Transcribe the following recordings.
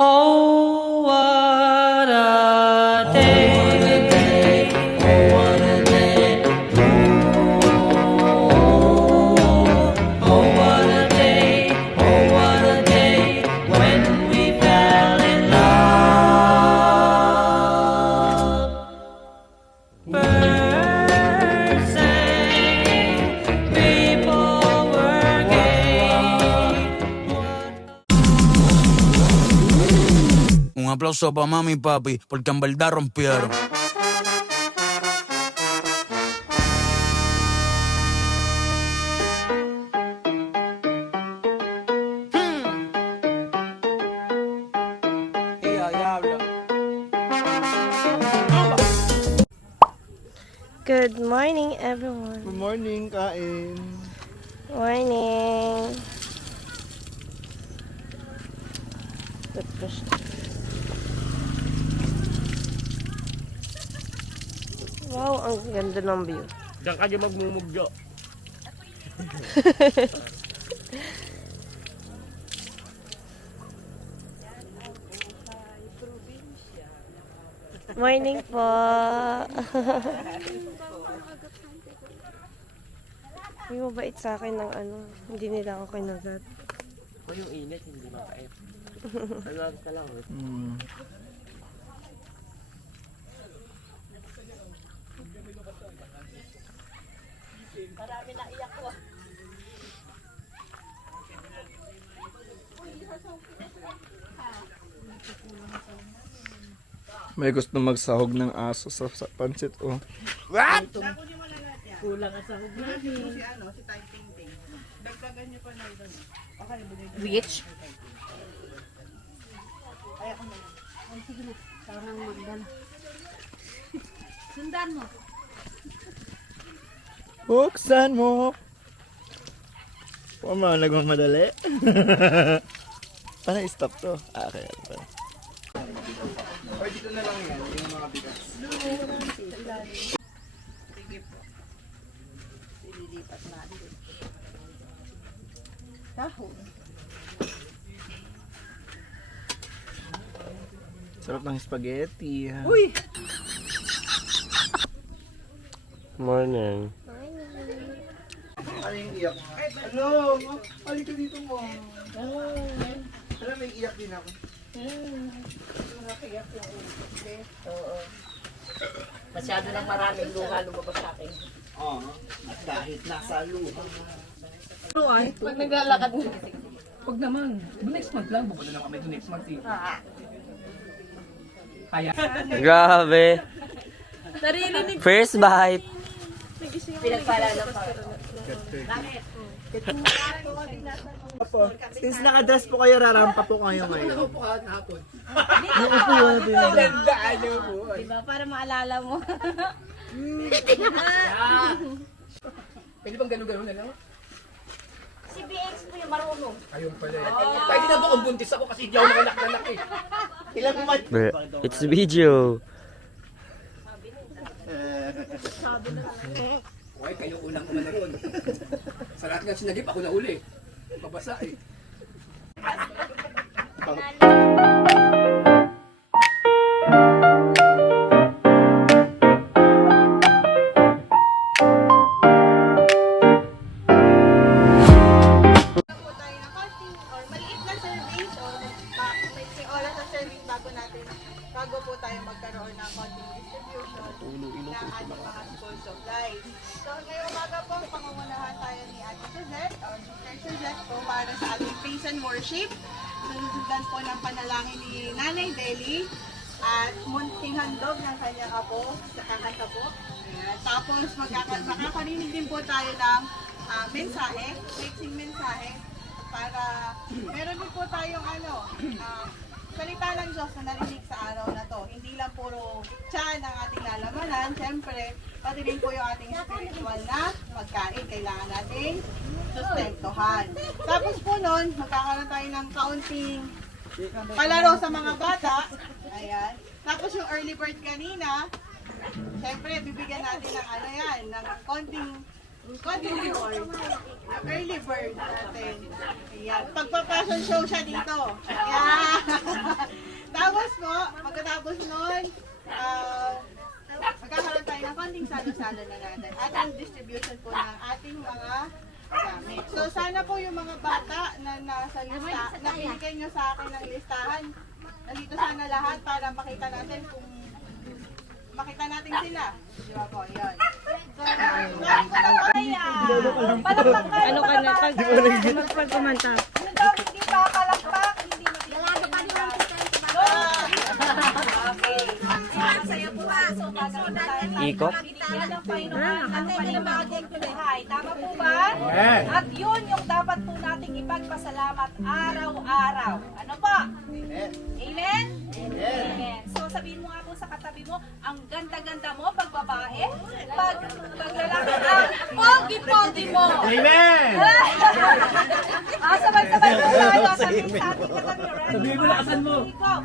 Oh, what a day. Oh, what a day. Oh, what a day. Oh, what a day when we fell in love. Birds sang, people were gay. Un aplauso para mami y papi, porque en verdad rompieron. Good morning, everyone. Good morning, kain. Morning. Toothbrush. Wow, ang ganda ng view. Diyan ka dyan magmumugyo. Morning po. May mabait sa akin ng ano, hindi nila ako kinagat. O yung init, hindi mapait. Talag ka lang. May gusto magsahog ng aso sa pansit, oh. What? Which? Sundan mo. Buksan mo. Huwag mga nagmamadali. Paano i-stop to? Okay. Or dito na lang yan, yung mga bigas. Sige po. Ililipat natin. Dahon. Sarap ng spaghetti. Uy! Morning. Ano yung iyak? Hello! Halika dito mo. Alam, may iyak din ako. Masyado nang maraming luha lumabas sa akin. Oo. Kahit nasa luha. Pag naglalakad mo. Pag naman, next month lang. Bukod na kami to next month eh. Kaya. Grabe. Naririnig. First bite. Pinagpalala pa. Since nakadress po kayo, rarampa po kayo ngayon. Upo ka kahapon. Tandaan niyo po. Diba? Para maalala mo. Pwede bang gano'n-gano'n na lang? Si BX po yung marunong. Ayun pala eh. Pwede na ba kung buntis ako kasi hindi ako nakanak-nanak eh. Ilang month? It's video. Okay, kayo unang umana ron. Sa lahat ng sinagip, ako na uli. Babasa eh. po tayo ng konting or maliit na service or may oras na service bago po tayo magkaroon ng konting distribution ng ating mga school supplies. So ngayong umaga po, pangungunahan tayo ni Ate Suzette or Sister Suzette po para sa ating praise and worship. Susundan po ng panalangin ni Nanay Deli at munting handog ng kanyang apo sa kakanta po. Ayan. Tapos makakarinig din po tayo ng mensahe, mixing mensahe para meron din po tayong salita ng Diyos na narinig sa araw na to. Hindi lang puro tiyan ang ating lalamanan, siyempre, pati rin po yung ating spiritual na pagkain. Kailangan nating sustentuhan. Tapos po nun, magkakaroon tayo ng kaunting palaro sa mga bata. Ayan. Tapos yung early bird kanina, siyempre, bibigyan natin ng konting reward. Early bird natin. Ayan. Pagpa-fashion show siya dito. Ayan. Pagkatapos nun, magkakaroon tayo ng konting salo-salo na natin at ang distribution po ng ating mga gamit. So sana po yung mga bata na nasa lista, na binigay nyo sa akin ng listahan, nandito sana lahat para makita natin kung makita natin sila. Di ba po? Yun. So, palakpakan. Ano ka na? Magpagkumanta. Ano daw, hindi pa palakpak, hindi mapinigyan. Okay. Masaya po ba? So, gagawin tayo. Ikot? Yan ang Panginoon. Ang panimagang buhay. Tama po ba? At yun yung dapat po nating ipagpasalamat araw-araw. Ano po? Amen? Amen? Amen. So, sabihin mo nga po sa katabi mo, ang ganda-ganda mo pag babae, pag lalaki, ang pogi-pogi mo. Amen! Sabay-sabay po tayo. Sabihin sa ating katabi. Sabihin mo, lakasan mo. Ikaw.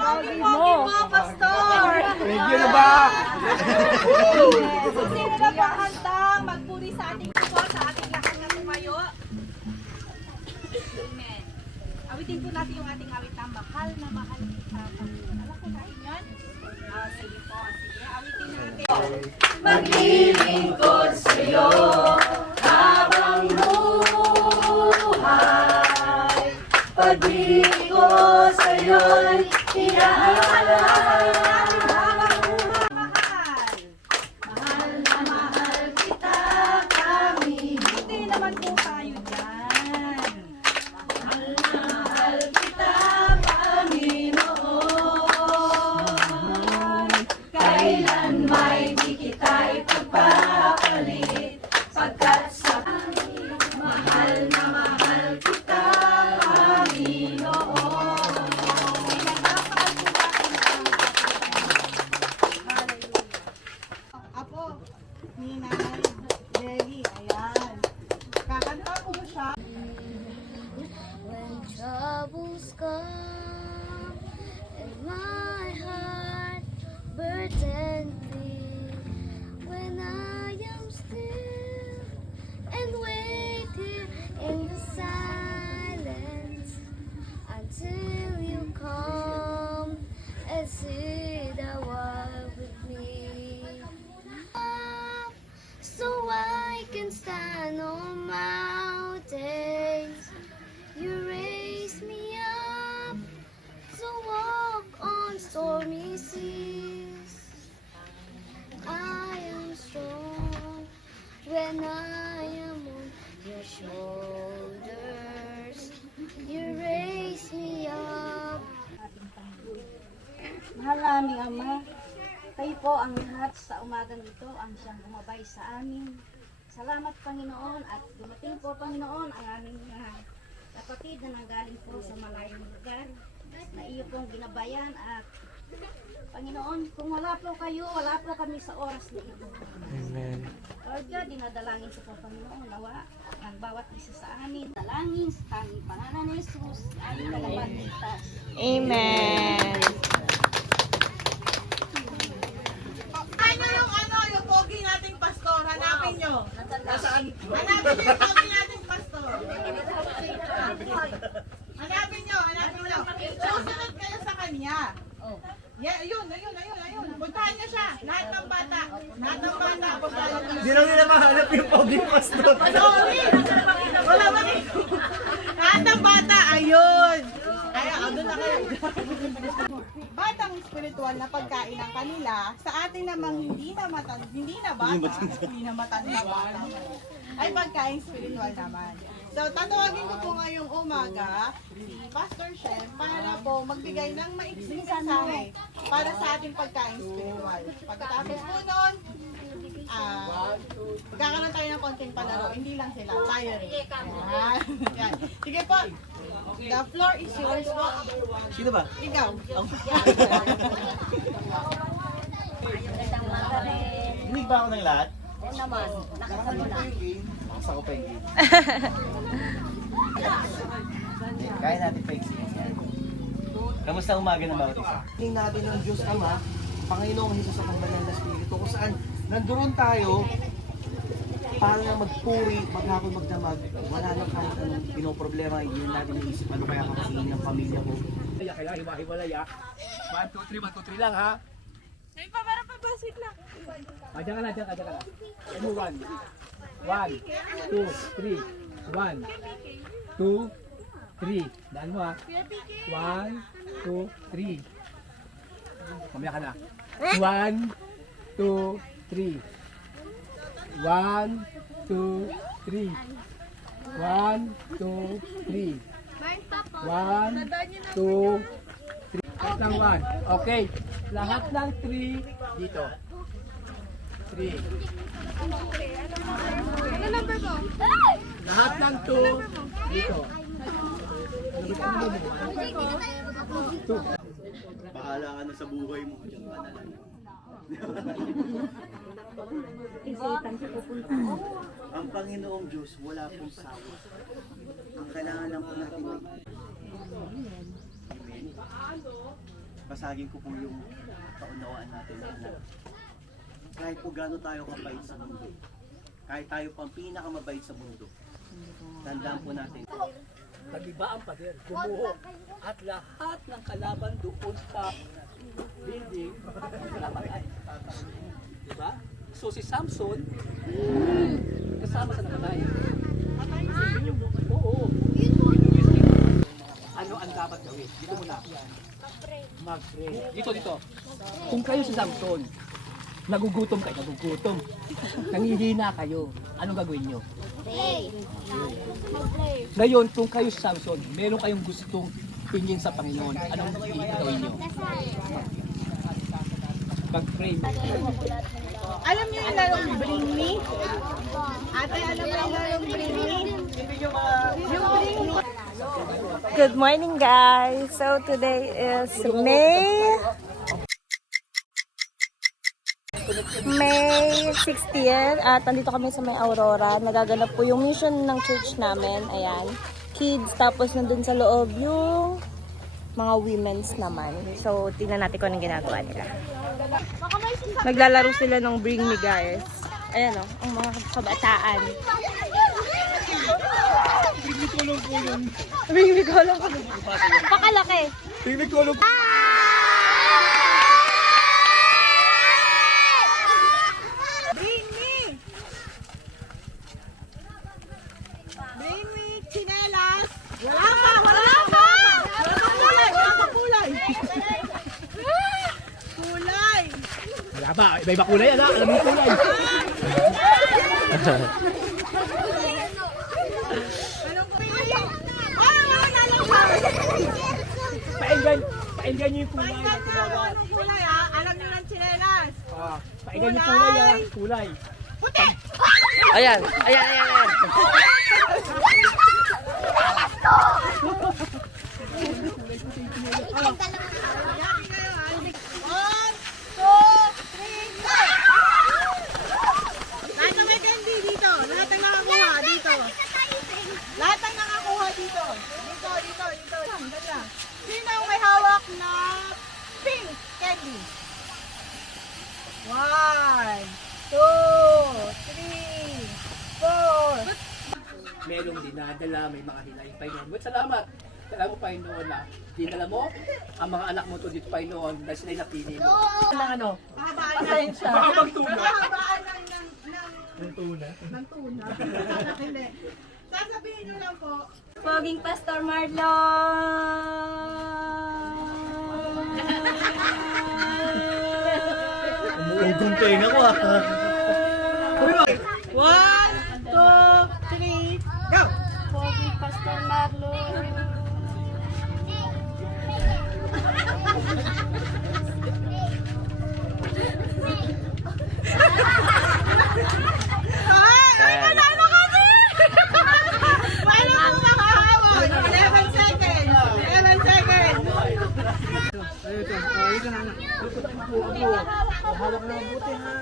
Pogi mo, pastor! Medyo na ba? So, sino na ba handang magpuri sa ating puso, sa ating lahat na tumayo? Amen. Awitin po natin yung ating awit na mahal kita, Panginoon. Alam ko na yun? Sige po, sige. Awitin natin. Maglilingkod sa'yo habang buhay. Pag-ibig ko sa'yo'y inaalala. Mahal na mahal kita, kami. Hindi naman po tayo dyan. Mahal na mahal kita, Panginoon. Kailan may di kita ipagpapalit, pagkat sa mahal na mahal kita, Panginoon. Apo, ni Nanay Jelly. Ayan. Kakanta po siya. When troubles come and my heart burdened thee, when I am still and wait here in the silence until you come and sit a while with me, so I can stand on mountains. You raise me up to walk on stormy seas. I am strong when I am on your shoulders. You raise me up. Mahal naming Ama, kayo po ang lahat sa umagang ito ang siyang gumabay sa amin. Salamat Panginoon at dumating po Panginoon ang aming mga kapatid na nanggaling po sa malayong lugar na iyo pong ginabayan at Panginoon, kung wala po kayo, wala po kami sa oras na ito. Amen. Lord God, dinadalangin ko po Panginoon, nawa ang bawat isa sa amin. Dalangin sa aming pangalan ni Jesus, aming tagapagligtas. Amen. Yung pogi nating pastor. Hanapin nyo. Nasaan? Hanapin nyo yung pogi nating pastor. Hanapin nyo. Susunod kayo sa kanya. Yeah, ayun. Puntahan nyo siya. Lahat ng bata. Puntahan nyo. Hindi lang nila mahanap yung pogi pastor. Sorry! Wala ba kayo? Lahat ng bata. Ayun. Kaya, doon na kayo. Batang spiritual na pagkain ng kanila, sa atin namang hindi na matanda ay pagkain spiritual naman. So, tatawagin ko po ngayong umaga si Pastor Shem para po magbigay ng maiksing mensahe para sa ating pagkain spiritual. Pagkatapos po nun, magkakaroon tayo ng konting palaro. Hindi lang sila, tayo rin. Yan. Sige po, the floor is yours po. Sino ba? Ikaw. Hinig ba ako ng lahat? Oo naman, nakasan mo na. Nakasa ko pa yung game. Kaya natin pa yung yan. Kamusta umaga ng bawat isa? Tingin natin ng Diyos Ama, Panginoong Jesus sa pagbanal na Espiritu, kung saan nandoon tayo, para na magpuri, maghapon, magdamag, wala lang kahit anong pinoproblema, yun natin naisip, ano kaya kakainin ng pamilya ko. Kailangan hiwa-hiwalay ah. 1, 2, 3, 1, 2, 3 lang ha. Ay, pa, para pabasik lang. Diyan ka na, diyan ka na. Ano 1, 2, 3, 1, 2, 3. Daan mo ha. 1, 2, 3. Mamaya ka na. 1, 2, 3. 1, 2, 3. 1, 2, 3. 1, 2, 3. Lahat ng 1. Okay. Lahat ng 3 dito. 3. Ano number mo? Lahat ng 2 dito. Bahala ka na sa buhay mo, diyan ka na lang. Ang Panginoong Diyos, wala pong sawa. Ang kailangan lang po natin ay Amen. Basagin ko po yung kaunawaan natin na kahit po gano'n tayo kapait sa mundo, kahit tayo pang pinakamabait sa mundo, tandaan po natin. Nag-iba ang pader, gumuho, at lahat ng kalaban doon sa building, namatay. Diba? So si Samson, kasama sa namatay. Oo. Ano ang dapat gawin? Dito muna. Mag-pray. Dito. Kung kayo si Samson, nagugutom kayo, nangihina kayo, anong gagawin nyo? Ngayon, kung kayo si Samson, meron kayong gustong tingin sa Panginoon, anong gagawin nyo? Mag-pray. Alam niyo yung larong Bring Me? Ate, alam mo yung larong Bring Me? Yung Bring Me. Good morning, guys. So today is May 16 at nandito kami sa may Aurora. Nagaganap po yung mission ng church namin. Ayan. Kids, tapos nandun sa loob yung mga women's naman. So, tingnan natin kung anong ginagawa nila. Naglalaro sila ng Bring Me, guys. Ayan o, ang mga kabataan. Bring Me kulong-kulong. Bring Me kulong-kulong. Pakalaki. Bring Me kulong. Bring Me! Bring Me, chinelas! Wala pa! Kulay! Kulay! Wala ba? Iba-iba kulay, alam mo yung kulay. Anong kulay? Wala lang pa! Painggan niyo yung kulay. Anong kulay ha? Alam niyo ng chinelas? Painggan niyo yung kulay, kulay. Ayan. One, two, three, go! Lahat ng may candy dito. Lahat ng nakakuha dito. Lahat ng nakakuha dito. Dito. Ganda. Sino ang may hawak na pink candy? 1, 2, 3, 4. Merong dinadala, may mga hinaing Panginoon. But salamat mo Panginoon na dinala mo ang mga anak mo to dito Panginoon dahil sila'y napili mo. Ano? Baka magtuna. Kahabaan ng tuna. Hindi. Sasabihin nyo lang po. Poging Pastor Marlon! Umuugong tenga ko ah. 1, 2, 3, go! Poging Pastor Marlon! Panalo kami! Paano ko makahawak? 11 seconds! 11 seconds! Hawak na mabuti ha.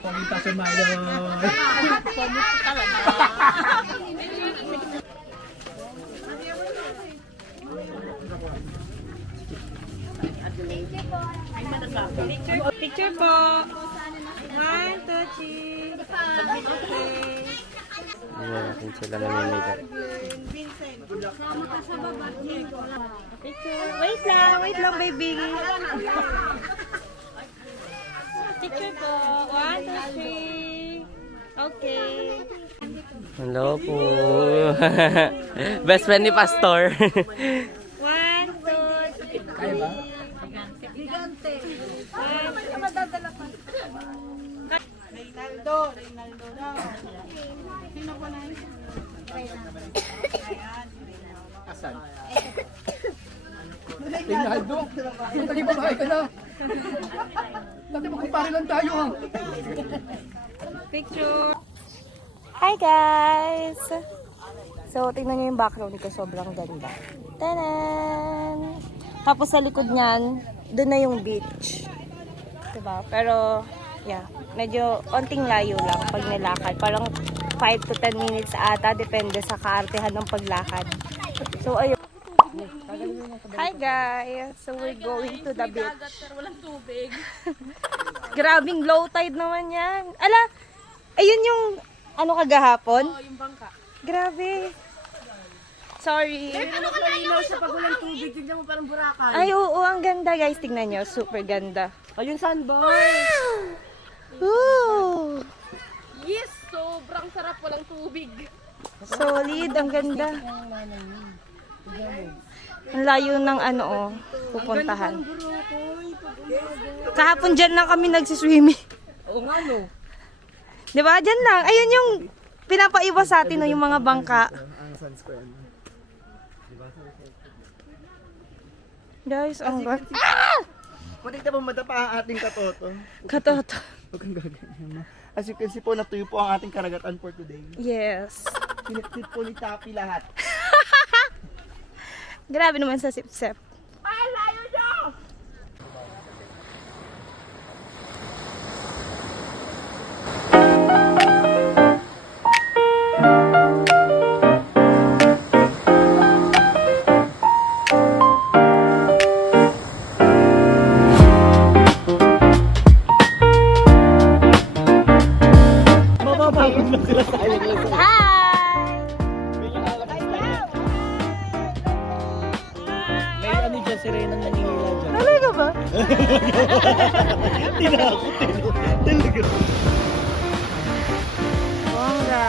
Pagkita sa Milo. Picture po. 1, 2, 3. Okay. Ayan, sila namimigay. Picture. Wait lang, baby. Picture po. 1, 2, 3. Okay. Hello po. Best friend ni Pastor. 1, 2, 3. Kaya ba? Reynaldo daw. Sino po na? Asan? Reynaldo? Dali babae ka na. Dati magkumpare lang tayo ha. Picture. Hi guys! So, tingnan nyo yung background nito. Sobrang ganda. Tanan! Tapos sa likod niyan, doon na yung beach. Diba? Pero, yeah. Medyo onting layo lang pag nilakad. Parang 5 to 10 minutes ata. Depende sa kaartehan ng paglakad. So, ayun. Hi guys! So, we're going to the beach. Walang tubig. Grabing low tide naman yan. Ala! Ayun yung ano kagahapon? Oo, yung bangka. Grabe. Sorry. Ano ka malinaw sa pag walang tubig? Tignan mo parang burakan. Ay, oo, ang ganda guys. Tingnan nyo. Super ganda. O, yung sunbar. Ooh. Yes, sobrang sarap walang tubig. Solid. Ang ganda. Ang layo ng ano, oh, pupuntahan. Kahapon dyan lang kami nagsiswimming. Oo nga no. Di ba? Dyan lang. Ayun yung pinapaiwas sa atin, no, yung mga bangka. Guys, ang ganda. Pwede na ba madapa ang ating katoto? Katoto. Huwag kang gaganyan mo. As you can see po, natuyo po ang ating karagatan for today. Yes. Sinipsip po ni Tapi lahat. Grabe naman sa sip-sip. May ano dyan, sirena na nangihila dyan. Talaga ba? Tinakot eh. Talaga. Bongga.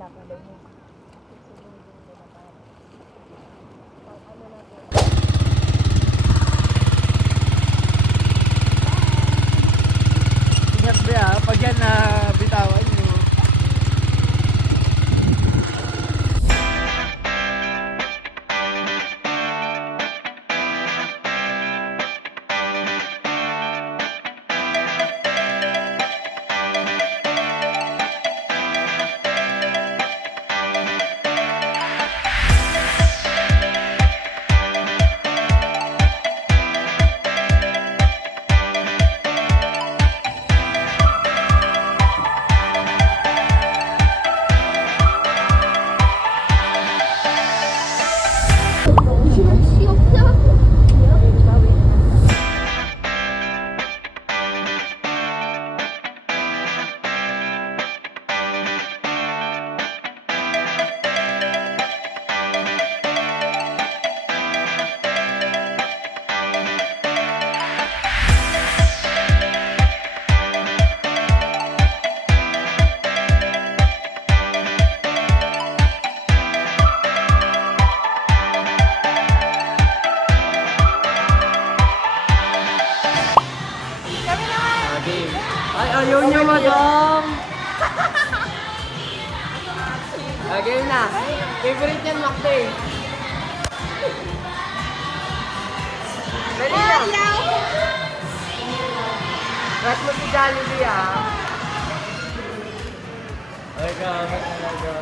kinakulay mo. Ingat ba ya? Pag yan na bitawan nyo. Ay, ayaw niya, madam. Game na. Favorite yan, Macday. Dali lang. Crush mo si Jollibee, ah. Ay, gamit talaga.